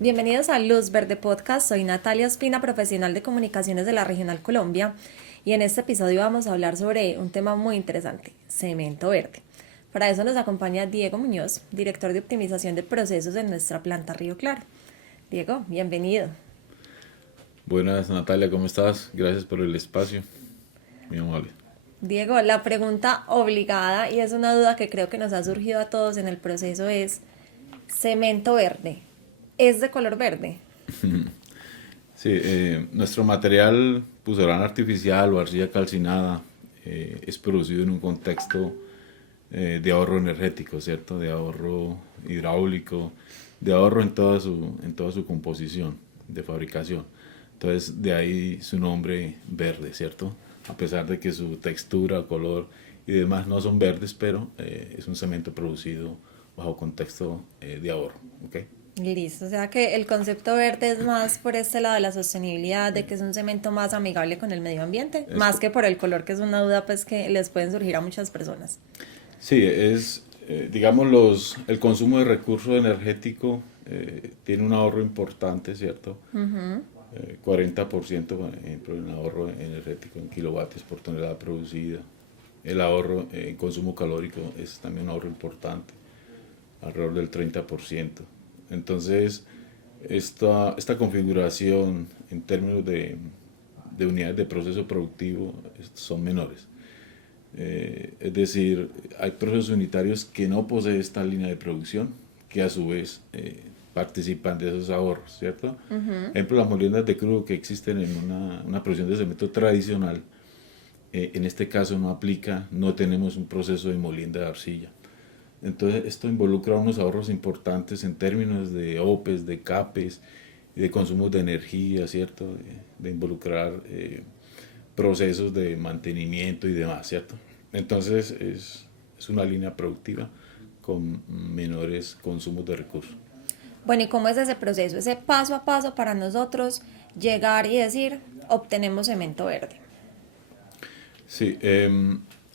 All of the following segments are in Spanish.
Bienvenidos a Luz Verde Podcast. Soy Natalia Espina, profesional de comunicaciones de la Regional Colombia, y en este episodio vamos a hablar sobre un tema muy interesante: cemento verde. Para eso nos acompaña Diego Muñoz, director de optimización de procesos en nuestra planta Río Claro. Diego, bienvenido. Buenas Natalia, ¿cómo estás? Gracias por el espacio, muy amable. Diego, la pregunta obligada, y es una duda que creo que nos ha surgido a todos en el proceso, es: ¿cemento verde es de color verde? Sí, nuestro material, puzolana artificial o arcilla calcinada, es producido en un contexto de ahorro energético, ¿cierto? De ahorro hidráulico, de ahorro en toda su composición de fabricación. Entonces, de ahí su nombre verde, ¿cierto? A pesar de que su textura, color y demás no son verdes, pero es un cemento producido bajo contexto de ahorro, ¿ok? Listo, o sea que el concepto verde es más por este lado de la sostenibilidad, de que es un cemento más amigable con el medio ambiente, Es, más que por el color, que es una duda pues que les pueden surgir a muchas personas. sí, digamos, el consumo de recurso energético tiene un ahorro importante, ¿cierto? 40%, por ejemplo, en ahorro energético en kilovatios por tonelada producida. El ahorro en consumo calórico es también un ahorro importante, alrededor del 30%. Entonces, esta configuración en términos de unidades de proceso productivo son menores. Es decir, hay procesos unitarios que no poseen esta línea de producción, que a su vez participan de esos ahorros, ¿cierto? Por ejemplo, las moliendas de crudo que existen en una producción de cemento tradicional, en este caso no aplica, no tenemos un proceso de molienda de arcilla. Entonces, esto involucra unos ahorros importantes en términos de OPEs, de CAPES y de consumos de energía, ¿cierto? De involucrar procesos de mantenimiento y demás, ¿cierto? Entonces, es una línea productiva con menores consumos de recursos. Bueno, ¿y cómo es ese proceso, ese paso a paso para nosotros llegar y decir, obtenemos cemento verde? Sí,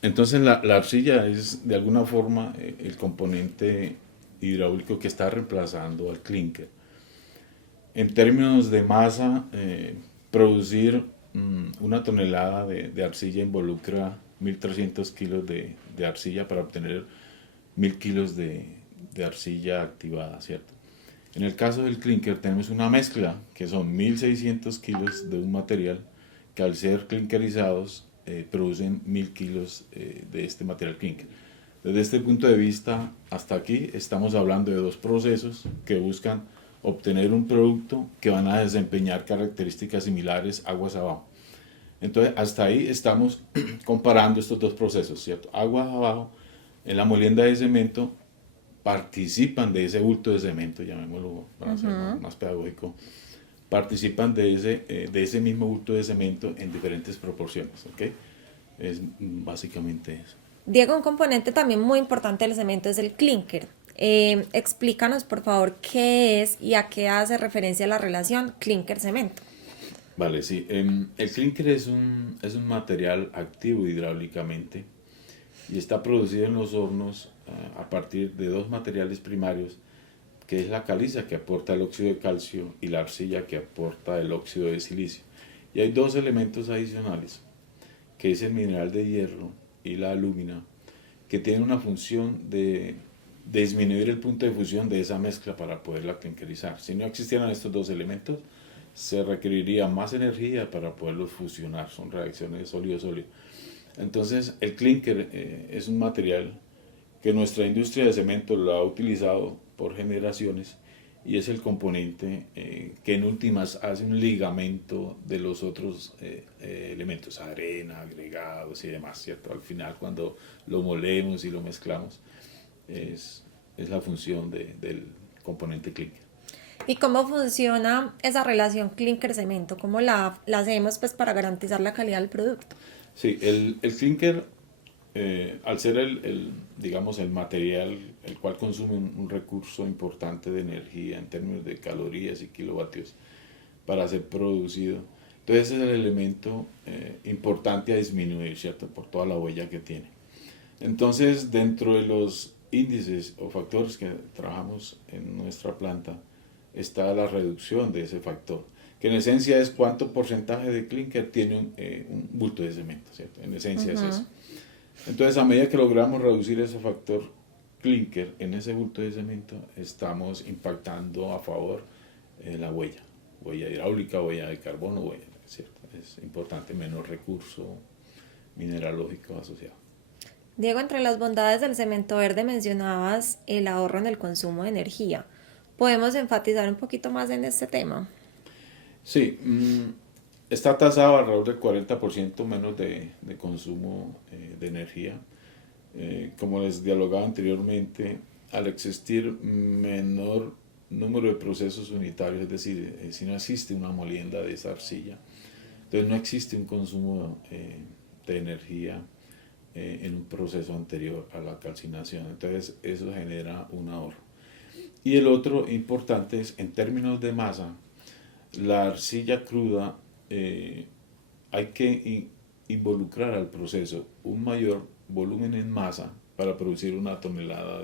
entonces la arcilla es de alguna forma el componente hidráulico que está reemplazando al clinker. En términos de masa, producir una tonelada de arcilla involucra 1.300 kilos de arcilla para obtener 1.000 kilos de arcilla activada, ¿cierto? En el caso del clinker tenemos una mezcla que son 1.600 kilos de un material que al ser clinkerizados producen 1.000 kilos de este material clinker. Desde este punto de vista, hasta aquí estamos hablando de dos procesos que buscan obtener un producto que van a desempeñar características similares aguas abajo. Entonces, hasta ahí estamos comparando estos dos procesos, ¿cierto? Aguas abajo, en la molienda de cemento, participan de ese bulto de cemento, llamémoslo para ser más pedagógico, participan de ese mismo bulto de cemento en diferentes proporciones, ¿ok? Es básicamente eso. Diego, un componente también muy importante del cemento es el clinker. Explícanos por favor qué es y a qué hace referencia la relación clinker-cemento. Vale, sí. El clinker es un material activo hidráulicamente y está producido en los hornos a partir de dos materiales primarios, que es la caliza, que aporta el óxido de calcio, y la arcilla, que aporta el óxido de silicio. Y hay dos elementos adicionales, que es el mineral de hierro y la alúmina, que tienen una función de disminuir el punto de fusión de esa mezcla para poderla clinkerizar. Si no existieran estos dos elementos, se requeriría más energía para poderlos fusionar. Son reacciones sólido-sólido. Entonces, el clinker es un material que nuestra industria de cemento lo ha utilizado por generaciones y es el componente que en últimas hace un ligamento de los otros elementos, arena, agregados y demás, ¿cierto? Al final, cuando lo molemos y lo mezclamos, es la función del componente clinker. ¿Y cómo funciona esa relación clinker-cemento? ¿Cómo la hacemos pues para garantizar la calidad del producto? Sí, el clinker, al ser digamos, el material el cual consume un recurso importante de energía en términos de calorías y kilovatios para ser producido, entonces ese es el elemento importante a disminuir, ¿cierto? Por toda la huella que tiene. Entonces, dentro de los índices o factores que trabajamos en nuestra planta, está la reducción de ese factor, que en esencia es cuánto porcentaje de clínker tiene un bulto de cemento, ¿cierto? En esencia es eso. Entonces, a medida que logramos reducir ese factor clínker en ese bulto de cemento, estamos impactando a favor la huella hidráulica, huella de carbono, ¿cierto? Es importante, menor recurso mineralógico asociado. Diego, entre las bondades del cemento verde mencionabas el ahorro en el consumo de energía. ¿Podemos enfatizar un poquito más en este tema? Sí, está tasado alrededor del 40% menos de consumo de energía. Como les dialogaba anteriormente, al existir menor número de procesos unitarios, es decir, si no existe una molienda de esa arcilla, entonces no existe un consumo de energía en un proceso anterior a la calcinación. Entonces eso genera un ahorro. Y el otro importante es, en términos de masa, la arcilla cruda hay que involucrar al proceso un mayor volumen en masa para producir una tonelada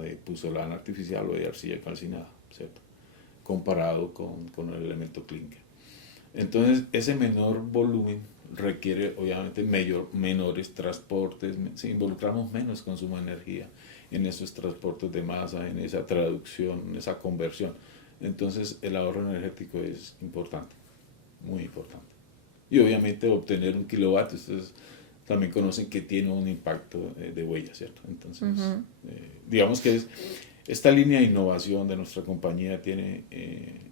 de puzolana artificial o de arcilla calcinada, ¿cierto? Comparado con el elemento clinker. Entonces, ese menor volumen requiere obviamente menores transportes, involucramos menos consumo de energía en esos transportes de masa, en esa traducción, en esa conversión. Entonces, el ahorro energético es importante, muy importante. Y obviamente obtener 1 kilovatio, ustedes también conocen que tiene un impacto de huella, ¿cierto? Entonces, digamos que esta línea de innovación de nuestra compañía tiene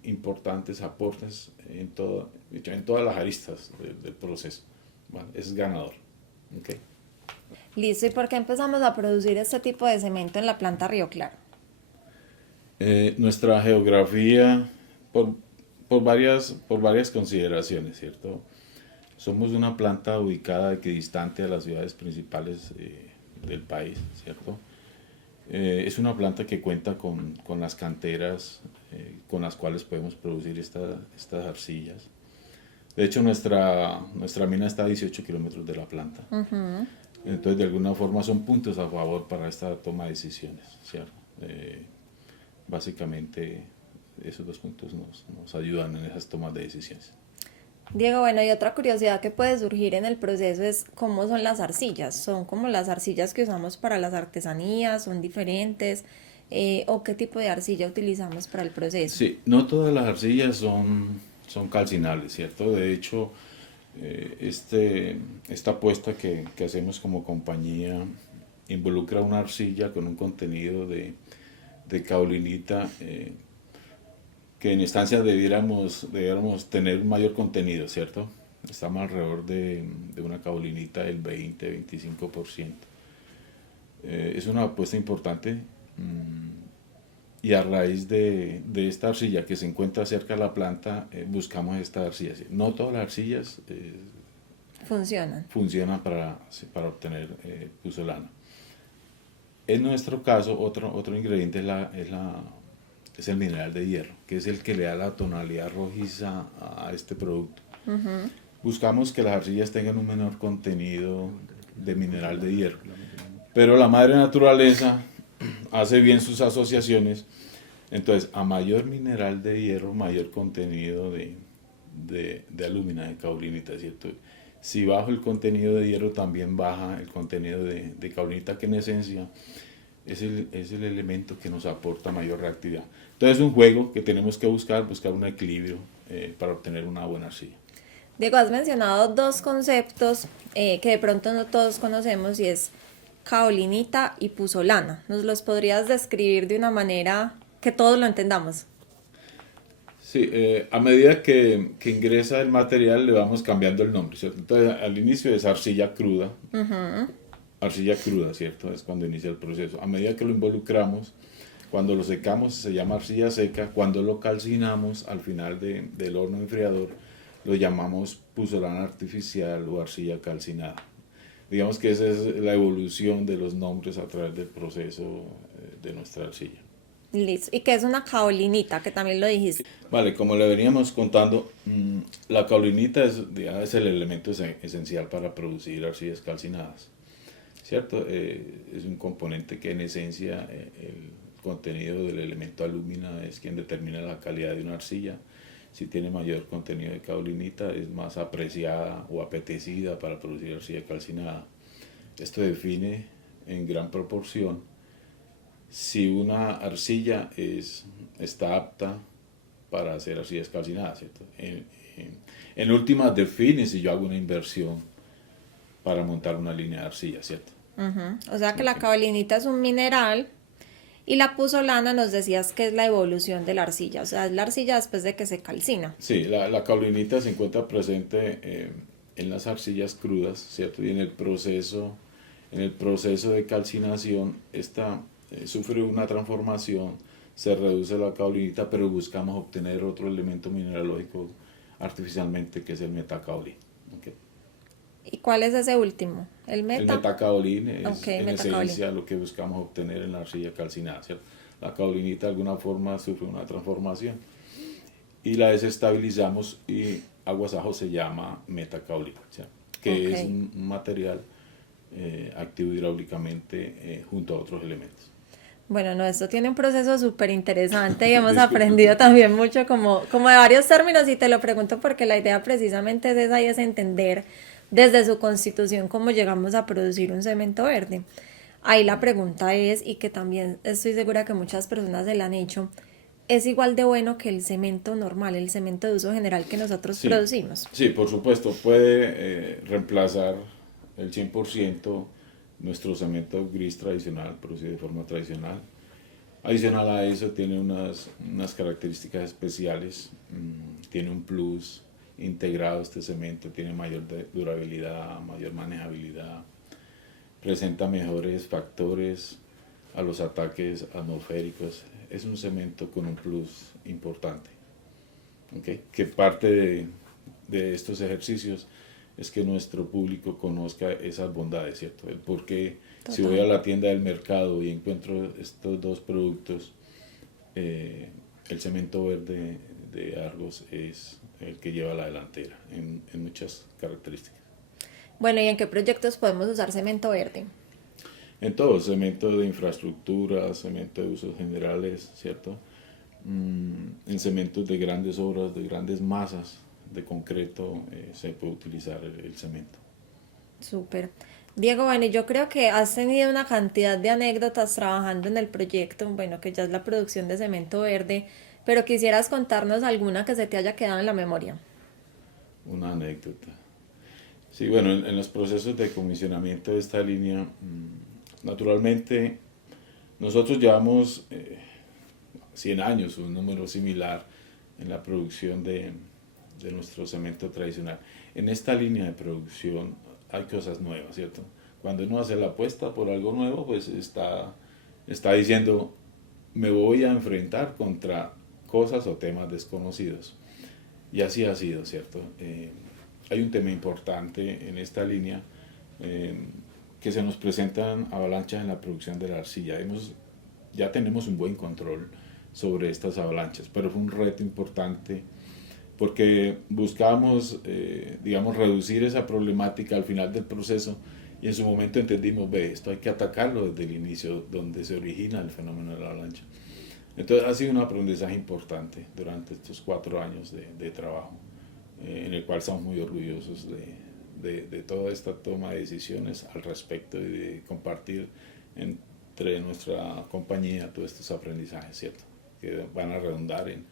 importantes aportes en todas las aristas del proceso. ¿Vale? Es ganador. ¿Okay? Listo, ¿y por qué empezamos a producir este tipo de cemento en la planta Río Claro? Nuestra geografía, por varias consideraciones, ¿cierto? Somos una planta ubicada equidistante a las ciudades principales del país, ¿cierto? Es una planta que cuenta con las canteras con las cuales podemos producir estas arcillas. De hecho, nuestra mina está a 18 kilómetros de la planta. Entonces, de alguna forma, son puntos a favor para esta toma de decisiones, ¿cierto? Básicamente, esos dos puntos nos ayudan en esas tomas de decisiones. Diego, bueno, y otra curiosidad que puede surgir en el proceso es cómo son las arcillas. ¿Son como las arcillas que usamos para las artesanías? ¿Son diferentes? ¿O qué tipo de arcilla utilizamos para el proceso? Sí, no todas las arcillas son calcinables, ¿cierto? De hecho, esta apuesta que hacemos como compañía involucra una arcilla con un contenido de caolinita que en instancia debiéramos tener un mayor contenido, ¿cierto? Estamos alrededor de una caolinita del 20-25%. Es una apuesta importante y a raíz de esta arcilla que se encuentra cerca de la planta, buscamos esta arcilla. No todas las arcillas funcionan para obtener puzolana. En nuestro caso, otro ingrediente es el mineral de hierro, que es el que le da la tonalidad rojiza a este producto. Buscamos que las arcillas tengan un menor contenido de mineral de hierro, pero la madre naturaleza hace bien sus asociaciones. Entonces, a mayor mineral de hierro, mayor contenido de alúmina, de caolinita, ¿cierto? Si bajo el contenido de hierro, también baja el contenido de caolinita, que en esencia es el elemento que nos aporta mayor reactividad. Entonces es un juego que tenemos que buscar un equilibrio para obtener una buena arcilla. Diego, has mencionado dos conceptos que de pronto no todos conocemos y es caolinita y puzolana. ¿Nos los podrías describir de una manera que todos lo entendamos? Sí, a medida que ingresa el material le vamos cambiando el nombre, ¿cierto? Entonces al inicio es arcilla cruda, ¿cierto? Es cuando inicia el proceso. A medida que lo involucramos, cuando lo secamos se llama arcilla seca, cuando lo calcinamos al final del horno enfriador lo llamamos puzolana artificial o arcilla calcinada. Digamos que esa es la evolución de los nombres a través del proceso de nuestra arcilla. Listo. ¿Y qué es una caolinita? Que también lo dijiste. Vale, como le veníamos contando, la caolinita es el elemento esencial para producir arcillas calcinadas, ¿cierto? Es un componente que en esencia contenido del elemento alúmina es quien determina la calidad de una arcilla. Si tiene mayor contenido de kaolinita es más apreciada o apetecida para producir arcilla calcinada. Esto define en gran proporción si una arcilla está apta para hacer arcillas calcinadas, ¿cierto? En últimas define si yo hago una inversión para montar una línea de arcilla, ¿cierto? O sea que la kaolinita es un mineral y la puzzolana nos decías que es la evolución de la arcilla, o sea, es la arcilla después de que se calcina. Sí, la kaolinita se encuentra presente en las arcillas crudas, ¿cierto? Y en el proceso de calcinación, esta sufre una transformación, se reduce la kaolinita, pero buscamos obtener otro elemento mineralógico artificialmente, que es el metacaolín. ¿Okay? ¿Y cuál es ese último? ¿El meta? El metacaolín es en metacaolín. esencia lo que buscamos obtener en la arcilla calcinada, ¿cierto? La kaolinita de alguna forma sufre una transformación y la desestabilizamos y aguas abajo se llama metacaolina, ¿cierto? Que es un material activo hidráulicamente junto a otros elementos. Bueno, no, esto tiene un proceso súper interesante y hemos aprendido también mucho como de varios términos, y te lo pregunto porque la idea precisamente es esa, y es entender desde su constitución cómo llegamos a producir un cemento verde. Ahí la pregunta es, y que también estoy segura que muchas personas se la han hecho, ¿es igual de bueno que el cemento normal, el cemento de uso general que nosotros producimos? Sí, por supuesto, puede reemplazar el 100% nuestro cemento gris tradicional, producido de forma tradicional. Adicional a eso, tiene unas características especiales, tiene un plus integrado este cemento, tiene mayor durabilidad, mayor manejabilidad, presenta mejores factores a los ataques atmosféricos. Es un cemento con un plus importante. ¿Okay? Que parte de estos ejercicios es que nuestro público conozca esas bondades, ¿cierto? El por qué, si voy a la tienda del mercado y encuentro estos dos productos, el cemento verde de Argos es el que lleva la delantera en muchas características. Bueno, ¿y en qué proyectos podemos usar cemento verde? En todo, cemento de infraestructura, cemento de usos generales, ¿cierto? En cementos de grandes obras, de grandes masas de concreto, se puede utilizar el cemento. Súper. Diego, bueno, yo creo que has tenido una cantidad de anécdotas trabajando en el proyecto, bueno, que ya es la producción de cemento verde, pero quisieras contarnos alguna que se te haya quedado en la memoria. Una anécdota. Sí, bueno, en los procesos de comisionamiento de esta línea, naturalmente, nosotros llevamos 100 años, un número similar en la producción de nuestro cemento tradicional. En esta línea de producción hay cosas nuevas, ¿cierto? Cuando uno hace la apuesta por algo nuevo, pues está diciendo, me voy a enfrentar contra cosas o temas desconocidos. Y así ha sido, ¿cierto? Hay un tema importante en esta línea, que se nos presentan avalanchas en la producción de la arcilla. Ya tenemos un buen control sobre estas avalanchas, pero fue un reto importante porque buscábamos, digamos, reducir esa problemática al final del proceso, y en su momento entendimos, esto hay que atacarlo desde el inicio, donde se origina el fenómeno de la avalancha. Entonces ha sido un aprendizaje importante durante estos 4 años de trabajo, en el cual estamos muy orgullosos de toda esta toma de decisiones al respecto y de compartir entre nuestra compañía todos estos aprendizajes, ¿cierto? Que van a redundar en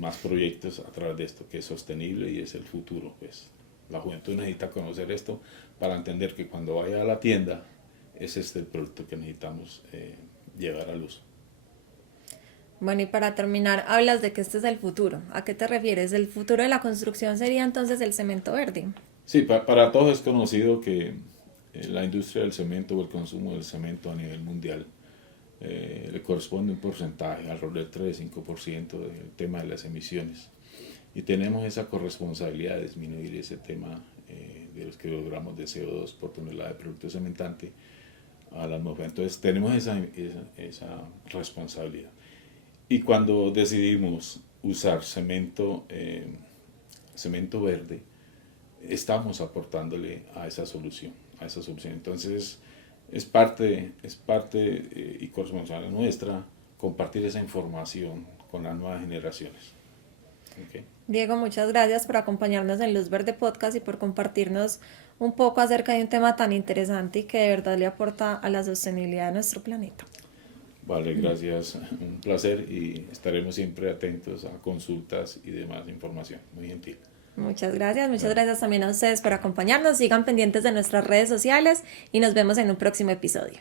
más proyectos a través de esto, que es sostenible y es el futuro. Pues la juventud necesita conocer esto para entender que cuando vaya a la tienda es este el producto que necesitamos llevar al uso. Bueno, y para terminar, hablas de que este es el futuro. ¿A qué te refieres? ¿El futuro de la construcción sería entonces el cemento verde? Sí, para todos es conocido que la industria del cemento o el consumo del cemento a nivel mundial le corresponde un porcentaje, alrededor del 3-5% del tema de las emisiones. Y tenemos esa corresponsabilidad de disminuir ese tema de los kilogramos de CO2 por tonelada de producto cementante a la atmósfera. Entonces tenemos esa responsabilidad. Y cuando decidimos usar cemento verde, estamos aportándole a esa solución. Entonces es parte y corresponsabilidad nuestra compartir esa información con las nuevas generaciones. ¿Okay? Diego, muchas gracias por acompañarnos en Luz Verde Podcast y por compartirnos un poco acerca de un tema tan interesante y que de verdad le aporta a la sostenibilidad de nuestro planeta. Vale, gracias. Un placer y estaremos siempre atentos a consultas y demás información. Muy gentil. Muchas gracias también a ustedes por acompañarnos. Sigan pendientes de nuestras redes sociales y nos vemos en un próximo episodio.